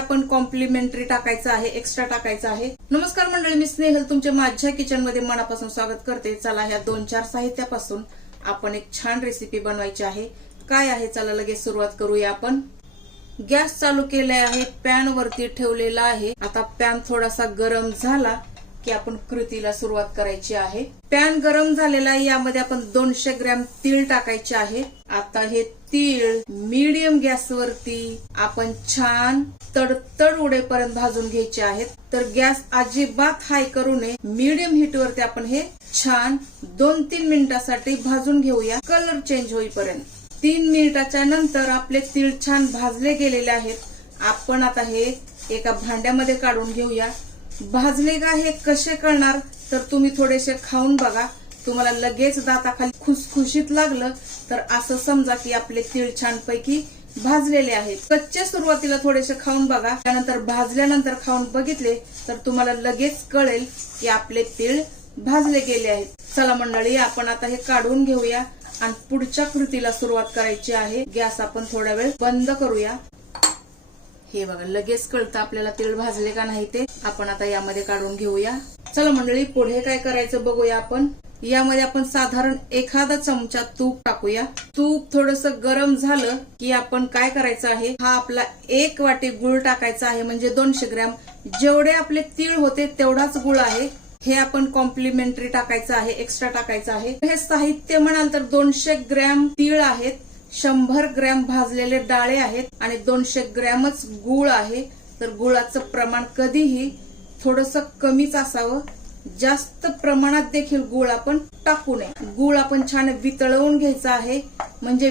आपण कॉम्प्लिमेंटरी टाकायचं आहे, एक्स्ट्रा टाकायचं आहे. नमस्कार मंडळी, मी स्नेहल तुमच्या माझ्या किचन मध्ये मनापासून स्वागत करते. चला, ह्या 2-4 साहित्यापासून आपण एक छान रेसिपी बनवायची आहे. काय आहे चला लगेच सुरुवात करूया. आपण गॅस चालू केला आहे, पॅन वरती ठेवलेला आहे. आता पॅन थोडासा गरम झाला की आपण कृतीला सुरुवात करायची आहे. पॅन गरम झालेला आहे, यामध्ये आपण 200 ग्रॅम तीळ टाकायचे आहे. आता हे तीळ मीडियम गॅसवरती आपण छान तडतड उडेपर्यंत भाजून घ्यायचे आहेत. तर गॅस अजिबात हाय करू नये, मीडियम हीट वरती आपण हे छान 2-3 मिनिटांसाठी भाजून घेऊया, कलर चेंज होईपर्यंत. 3 मिनिटाच्या नंतर आपले तीळ छान भाजले गेलेले आहेत. आपण आता हे एका भांड्यामध्ये काढून घेऊया. भाजले का हे कसे कळणार तर तुम्ही थोडेसे खाऊन बघा. तुम्हाला लगेच दाताखाली खुसखुशीत लागलं तर असं समजा की आपले तीळ छानपैकी भाजलेले आहेत. कच्चे सुरुवातीला थोडेसे खाऊन बघा, त्यानंतर भाजल्यानंतर खाऊन बघितले तर तुम्हाला लगेच कळेल की आपले तीळ भाजले गेले आहेत. चला मंडळी, आपण आता हे काढून घेऊया आणि पुढच्या कृतीला सुरुवात करायची आहे. गॅस आपण थोडा वेळ बंद करूया. हे बघा, लगेच कळतं आपल्याला तीळ भाजले का नाही ते. आपण आता यामध्ये काढून घेऊया. चला मंडळी, पुढे काय करायचं बघूया. आपण यामध्ये आपण साधारण एखादा चमचा तूप टाकूया. तूप थोडस गरम झालं की आपण काय करायचं आहे, हा आपला 1 वाटी गुळ टाकायचा आहे. म्हणजे 200 ग्रॅम जेवढे आपले तीळ होते तेवढाच गुळ आहे. हे आपण कॉम्प्लिमेंटरी टाकायचं आहे, एक्स्ट्रा टाकायचं आहे. हे साहित्य म्हणाल तर 200 ग्रॅम तीळ आहेत, 100 ग्रॅम भाजलेले डाळे आहेत आणि 200 ग्रॅमच गुळ आहे. तर गुळाचं प्रमाण कधीही थोडस कमीच असावं, जास्त प्रमाणात देखील गुळ आपण टाकू नये. गुळ आपण छान वितळवून घ्यायचा आहे. म्हणजे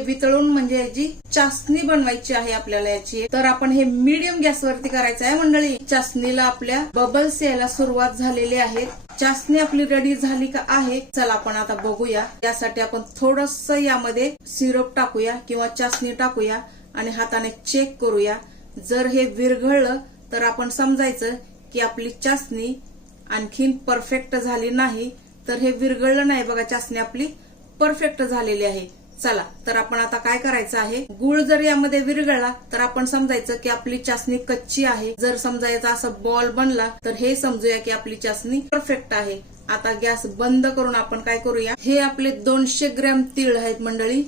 याची चासणी बनवायची आहे आपल्याला याची. तर आपण हे मीडियम गॅसवरती करायचं आहे मंडळी. चासणीला आपल्या बबल्स यायला सुरुवात झालेली आहे. चासणी आपली रेडी झाली का आहे चला आपण आता बघूया. यासाठी आपण थोडस यामध्ये सिरप टाकूया किंवा चासणी टाकूया आणि हाताने चेक करूया. जर हे विरघळलं तर आपण समजायचं की आपली चासणी आणखीन परफेक्ट झाली नाही. तर हे विरघळलं नाही बघा, चासणी आपली परफेक्ट झालेली आहे. चला, तर आपण आता काय करायचं आहे, गुळ जर यामध्ये विरघळला तर आपण समजायचं की आपली चासणी कच्ची आहे. जर समजा याचा असा बॉल बनला तर हे समजूया की आपली चासणी परफेक्ट आहे. आता गॅस बंद करून आपण काय करूया, हे आपले 200 ग्रॅम तीळ आहेत मंडळी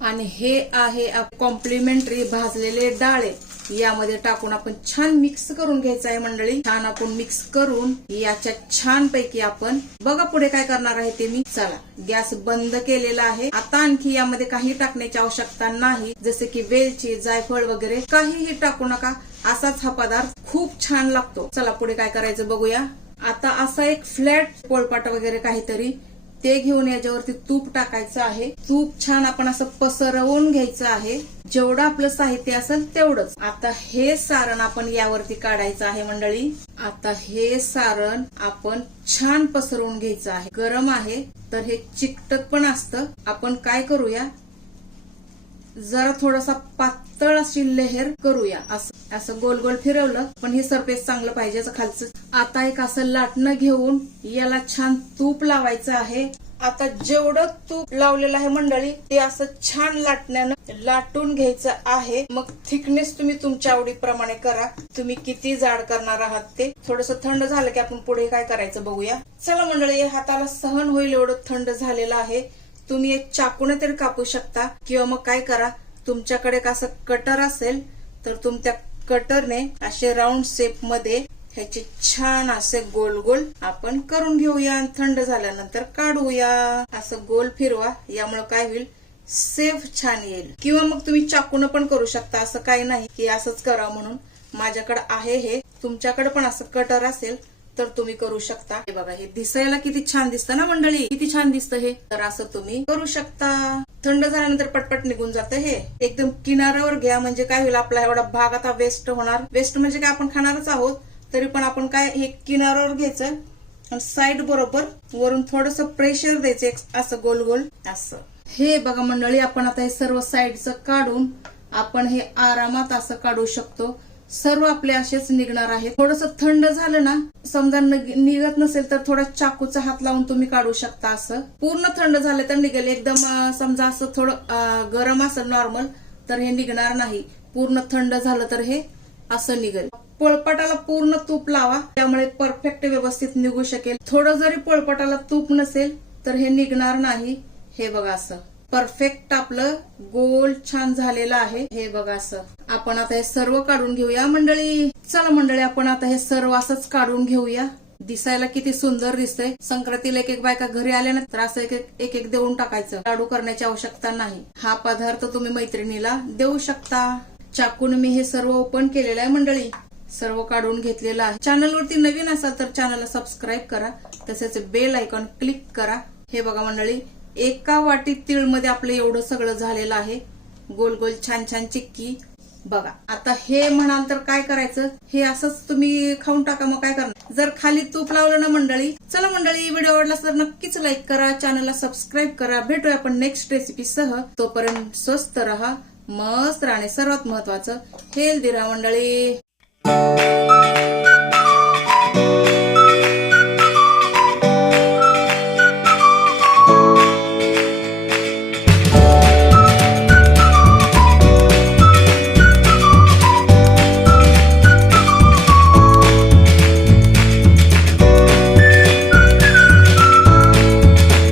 आणि हे आहे कॉम्प्लिमेंटरी भाजलेले डाळे. यामध्ये टाकून आपण छान मिक्स करून घ्यायचं आहे मंडळी. छान आपण मिक्स करून याच्या छानपैकी आपण बघा पुढे काय करणार आहे ते मी. चला, गॅस बंद केलेला आहे. आता आणखी यामध्ये काही टाकण्याची आवश्यकता नाही, जसे की वेलची, जायफळ वगैरे काहीही टाकू नका. असाच हा पदार्थ खूप छान लागतो. चला पुढे काय करायचं बघूया. आता असा एक फ्लॅट पोळपाट वगैरे काहीतरी ते घेऊन याच्यावरती तूप टाकायचं आहे. तूप छान आपण असं पसरवून घ्यायचं आहे. जेवढं आपलं साहित्य असेल तेवढंच. आता हे सारण आपण यावरती काढायचं आहे मंडळी. आता हे सारण आपण छान पसरवून घ्यायचं आहे. गरम आहे तर हे चिकटत पण असतं. आपण काय करूया, जरा थोडासा पातळ अशी लेहर करूया. असं गोल गोल फिरवलं पण हे सरफेस चांगलं पाहिजे खालचं. आता एक असं लाटणं घेऊन याला छान तूप लावायचं आहे. आता जेवढं तूप लावलेलं आहे मंडळी ते असं छान लाटण्यानं लाटून घ्यायचं आहे. मग थिकनेस तुम्ही तुमच्या आवडीप्रमाणे करा, तुम्ही किती जाड करणार आहात ते. थोडस थंड झालं की आपण पुढे काय करायचं बघूया. चला मंडळी, हाताला सहन होईल एवढं थंड झालेलं आहे. तुम्ही एक चाकूने तरी कापू शकता किंवा मग काय करा, तुमच्याकडे असं कटर असेल तर तुमच्या कटरने असे राऊंड शेप मध्ये ह्याचे छान असे गोल गोल आपण करून घेऊया आणि थंड झाल्यानंतर काढूया. असं गोल फिरवा, यामुळे काय होईल, सेफ छान येईल. किंवा मग तुम्ही चाकून पण करू शकता, असं काही नाही की असंच करा म्हणून. माझ्याकडे आहे हे, तुमच्याकडे पण असं कटर असेल तर तुम्ही करू शकता. हे बघा, हे दिसायला किती छान दिसतं ना मंडळी, किती छान दिसतं हे. तर असं तुम्ही करू शकता. थंड झाल्यानंतर पटपट निघून जातं हे. एकदम किनाऱ्यावर घ्या, म्हणजे काय होईल, आपला एवढा भाग आता वेस्ट होणार. वेस्ट म्हणजे काय, आपण खाणारच आहोत तरी पण आपण काय, हे किनाऱ्यावर घ्यायचं आणि साईड बरोबर वरून थोडस प्रेशर द्यायचं असं गोल गोल असं. हे बघा मंडळी, आपण आता हे सर्व साईडचं काढून आपण हे आरामात असं काढू शकतो. सर्व आपले असेच निघणार आहे. थोडस थंड झालं ना, समजा निघत नसेल तर थोडा चाकूचा हात लावून तुम्ही काढू शकता. असं पूर्ण थंड झालं तर निघेल. एकदम समजा असं थोडं गरम असेल नॉर्मल तर हे निघणार नाही. पूर्ण थंड झालं तर हे असं निघेल. पोळपाटाला पूर्ण तूप लावा, त्यामुळे परफेक्ट व्यवस्थित निघू शकेल. थोडं जरी पोळपाटाला तूप नसेल तर हे निघणार नाही. हे बघा असं परफेक्ट आपलं गोल छान झालेलं आहे. हे बघा असं आपण आता हे सर्व काढून घेऊया मंडळी. चला मंडळी, आपण आता हे सर्व असंच काढून घेऊया. दिसायला किती सुंदर दिसतंय. संक्रांतीला एक एक बायका घरी आल्या ना तर असं एक एक देऊन टाकायचं. लाडू करण्याची आवश्यकता नाही. हा पदार्थ तुम्ही मैत्रिणीला देऊ शकता. चाकून मी हे सर्व ओपन केलेलं आहे मंडळी. सर्व काढून घेतलेलं आहे. चॅनलवरती नवीन असाल तर चॅनलला सबस्क्राईब करा, तसेच बेल आयकॉन क्लिक करा. हे बघा मंडळी, एका वाटीत तीळमध्ये आपलं एवढं सगळं झालेलं आहे. गोल गोल छान छान चिक्की बघा. आता हे म्हणाल तर काय करायचं, हे असंच तुम्ही खाऊन टाका. मग काय करणार जर खाली तूप लावलं ना मंडळी. चला मंडळी, व्हिडिओ आवडला तर नक्कीच लाईक करा, चॅनलला सबस्क्राईब करा. भेटूया आपण नेक्स्ट रेसिपी सह. तोपर्यंत स्वस्त रहा, मस्त राहा आणि सर्वात महत्वाचं हेल्दी राहा मंडळी.